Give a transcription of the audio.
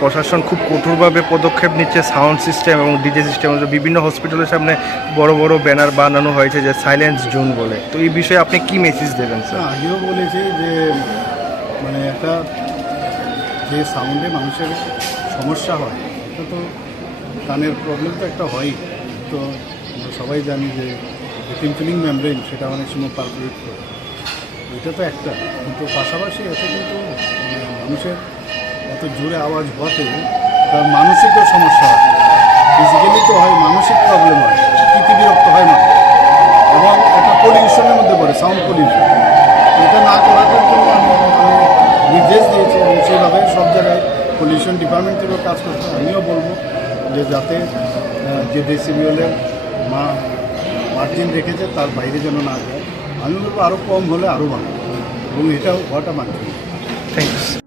প্রশাসন খুব কঠোরভাবে পদক্ষেপ নিচ্ছে সাউন্ড সিস্টেম এবং ডিজে সিস্টেম বিভিন্ন হসপিটালের সামনে বড় বড় ব্যানার বানানো হয়েছে যে সাইলেন্স জোন বলে। তো এই বিষয়ে আপনি কি মেসেজ দেবেন স্যার আগেও বলেছি যে মানে একটা, যে সাউন্ডে মানুষের সমস্যা হয়, এটা তো কানের প্রবলেম তো একটা হয়ই। তো আমরা সবাই জানি যে টিম্পলিং মেমব্রেন সেটা অনেক সময় পারকুলেট করে। এটা তো একটা, কিন্তু পাশাপাশি এতে কিন্তু মানে মানুষের জোরে আওয়াজ হতে তার মানসিকও সমস্যা হয়। ফিজিক্যালি তো হয়, মানসিক প্রবলেম হয় কীর্তি বিরক্ত হয় না। এবং একটা পলিউশনের মধ্যে পড়ে সাউন্ড পলিউশন এটা না করাটার জন্য আমি নির্দেশ দিয়েছি এবং সেইভাবে সব জায়গায় পলিউশন ডিপার্টমেন্ট থেকেও কাজ করতে আমিও বলব যে যাতে যে ডেসিবিএলের মা মার্জিন রেখেছে, তার বাইরে যেন না যায়। আমি বলব আরও কম হলে আরও ভালো। এবং এটা হওয়াটা মানছি। Thank you